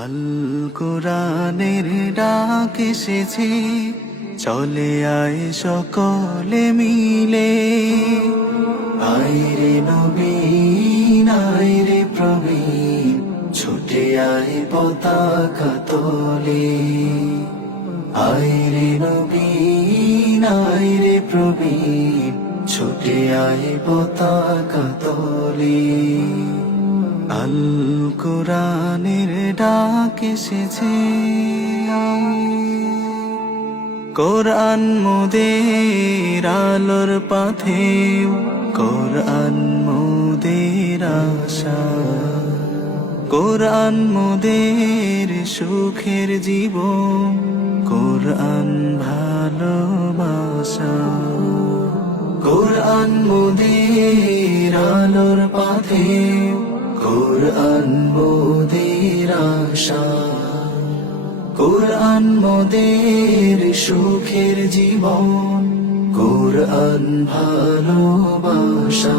আল কোরআনের ডাক এসেছে, চলে আয় সকলে মিলে। আইরে নবীন আইরে প্রবীণ, ছুটে আয় পতাকা তোলে। আইরে নবীন আইরে প্রবীণ, ছুটে আয় পতাকা তোলে। আল কোরআনের ডাক এসেছে, কোরআন মোদের আলোর পথে, কোরআন মোদের আশা, কোরআন মোদের সুখের জীবন, কোরআন ভালোবাসা। কোরআন মোদের আলোর পথে, কোরআন মোদের আশা, কোরআন মোদের সুখের জীবন, কোরআন ভালোবাসা।